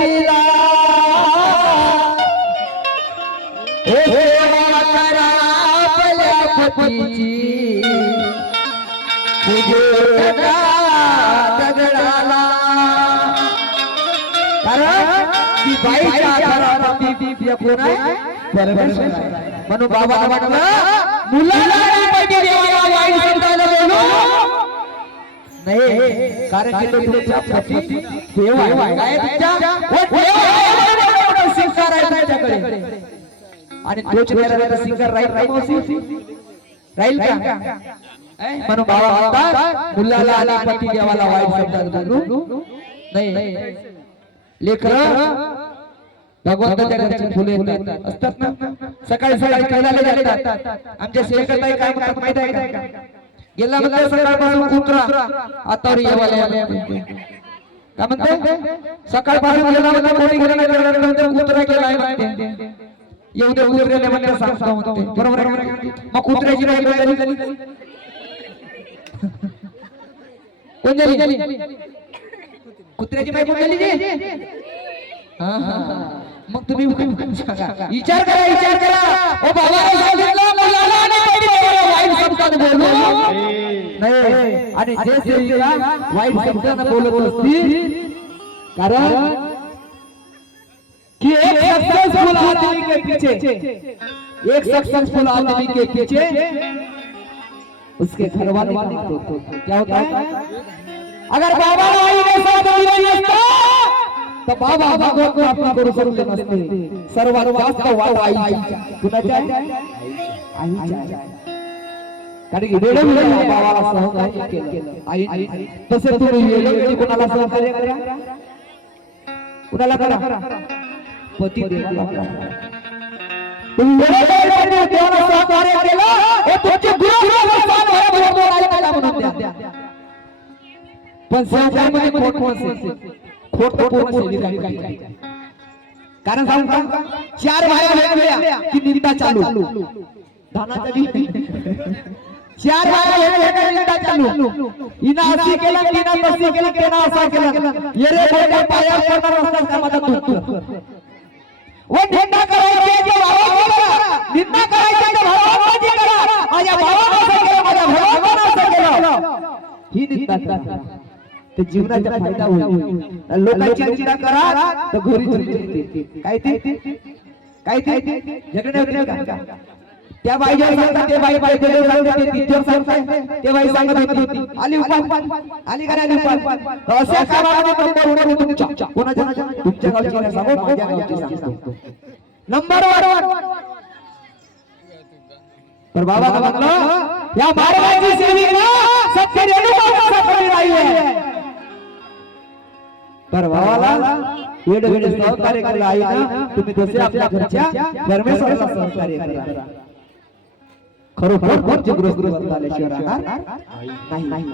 पतीला हे सेवा करा आपल्या पतीची दगडाला कारण की बाईच्या घरात पती कोण आहे परमेश्वर आहे म्हणून बाबाला म्हटलं मुलाला पती देवाला वाईट शब्दाने बोलू नाही कारण की तो तुमचा पती देव आहे काय तुमचा देव आहे सिंगार आहे तुमच्याकडे आणि तोच मेरा सिंगार राहील का म्हणून बाबा म्हणतात मुलाला आणि पती देवाला वाईट शब्दात बोलू नाही लेकरं भगवंताच्या घरची फुले असतात ना सकाळी सकाळी खेळायला जातात आमच्या सेवकाताई काय म्हणतात माहित आहे का गेला म्हणजे सकाळपासून कुत्रा आता येवाले काय म्हणते सकाळपासून गेला म्हणजे कोणी गेला कुत्रा गेलाय म्हणते येऊ दे उतरले म्हणजे सांगतो म्हणते बरोबर मग कुत्र्याची नाही कोण झाली कुत्र्याची बायको झाली मग तुम्ही विचार करा ओ बाबा सांगितलं मुलाला आणि वाईट शब्दात बोलू नाही आणि जे स्त्रीला वाईट शब्दाने बोलत असतील कारण कि एक सक्सेसफुल आदमी के पीछे उसके घर वाले क्या होता है अगर बाबा आई ने साथ दिला नसता तर बाबा भागवत प्राप्त करू शकले नसते सर्वात जास्त वाव आईच्या कुणाच्या आईच्या कारण की वेळोवेळी बाबाला सहकार्य केलं आई तसे तुम्ही वेळोवेळी कोणाला सहकार्य करा कुणाला करा पती देवाला करा तुम्ही वेळोवेळी देवाला सहकार्य केलं हे तुमचे गुरु सहकार्य म्हणून द्या पण सहकार्यामध्ये खोट कारण सांगू का चार बाया वेगवेगळ्या की निंदा चालू धानाचा चार बाया वेगवेगळ्या निंदा चालू हिना अशी केलं तिना तशी केलं तेना असा केलं ये रे बेटा पाया पडणार असतात का माझा तू वो निंदा करायची जे भावाला निंदा करायची जे भावाला करा माझ्या भावाला असं केलं माझ्या भावाला असं केलं ही निंदा करा ते जीवनाचा फायदा होईल लोकांची निंदा करा तर घरी जिंकते काय ते झगडे का त्या बाईला सांगतात ते बाई ते सांगतात ते टीचर सांगतात ते बाई सांगत होती आली अशा कामामध्ये नंबर 1 तुमच्या कोणाच्या तुमच्या गावची नाही सांगू माझ्या गावची सांगतो नंबर 1 पर बाबा का म्हटलं या मारवाची सेविका सत्य रेणुका कमी नाहीये पर भावाला वेळ सहकार्य करायला आई ना तुम्ही तसे आपल्या घरच्या परमेश्वराला सहकार्य करा खरोखर जिग्रस्त झाल्याशिवाय राहणार नाही